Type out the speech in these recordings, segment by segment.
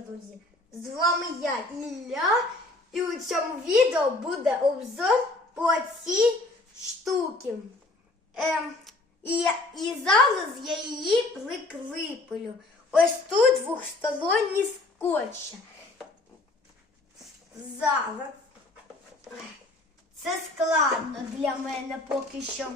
друзі! З вами я, Ілля, і у цьому відео буде обзор по цій штуки. Ем, і, і зараз я її прикріплю. Ось тут двохсторонні скотча. Зараз. Це складно для мене поки що.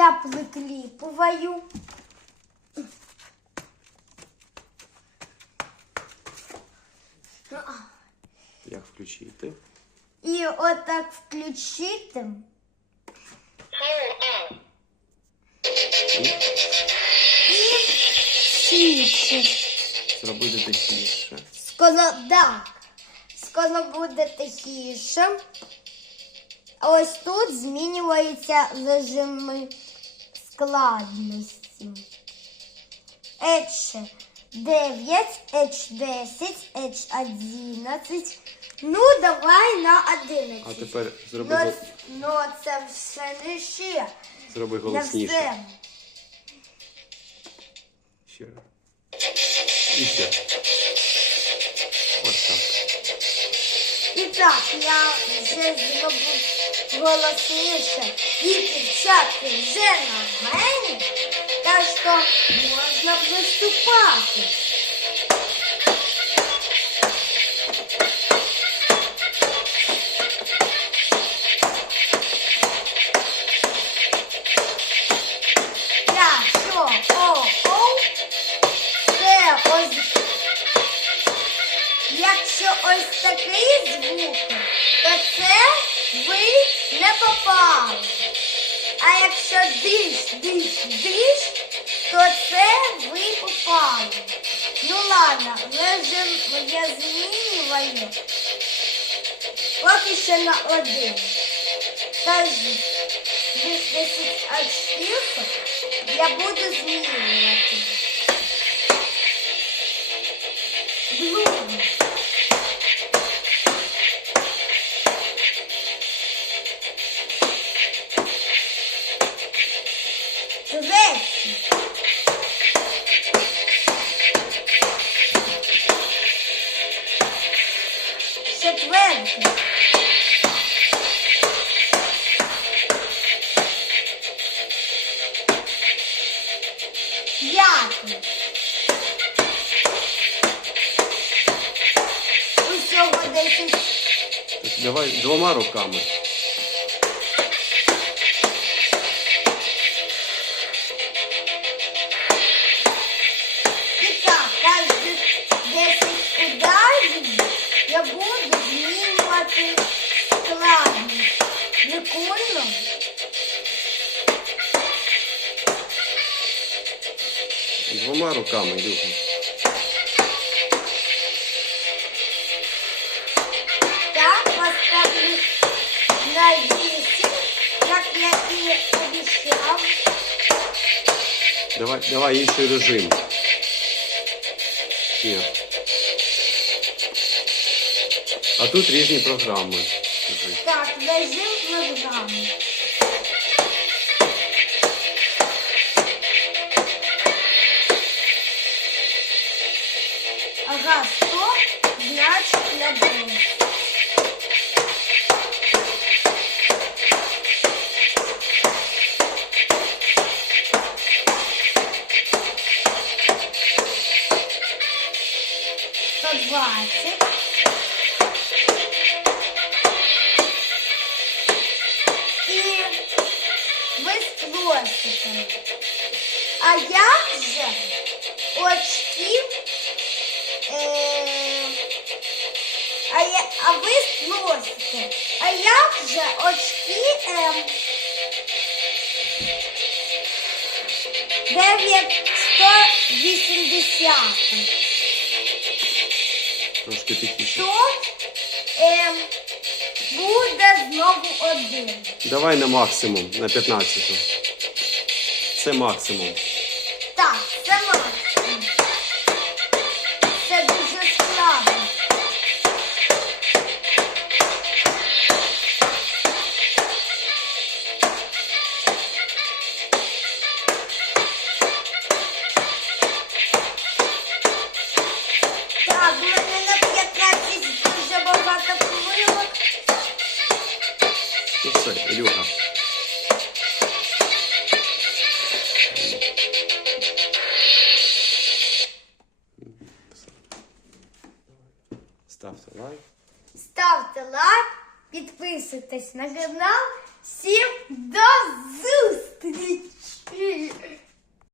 Я прикліпую. Як включити? І отак включити. І тише. Зробити тихіше. Скоро так. Скоро буде тихіше. А ось тут змінюються режими складності. H 9, H 10, H 11. Ну, давай на 11. А тепер зроби, Ну, гол- ну це все не ще. зроби голосніше. все. Ще раз. І ще. Ось так. І так, я вже зроблю голосніше. І дівчатки вже на мене. Так що можна приступати. Такий звук, то це ви не попали. А якщо диш, диш, диш, то це ви попали. Ну ладно, режим я змінюваю. Поки що на один. Від 10 очків я буду змінювати. Другий. П'ятий. Усього десять. Давай двома руками. Прикольно? Двома руками, Юха. Так, поставлю на 8, як я і обіцяв. Давай, давай інший режим. Ні. А тут різні програми. Так, режим програми. Ага, стоп, значить на спросите, а як же очки, е, а, я, а ви спросите, а як же очки е, 980? Трошки тихіше. Е, буде знову один. Давай на максимум, на 15. Це максимум. Так, це максимум. Це дуже складно. Так, мене на 15 дуже багато хвилин. Ну все, Ілюха. Ставте лайк. Ставте лайк, підписуйтесь на канал. Всім до зустрічі!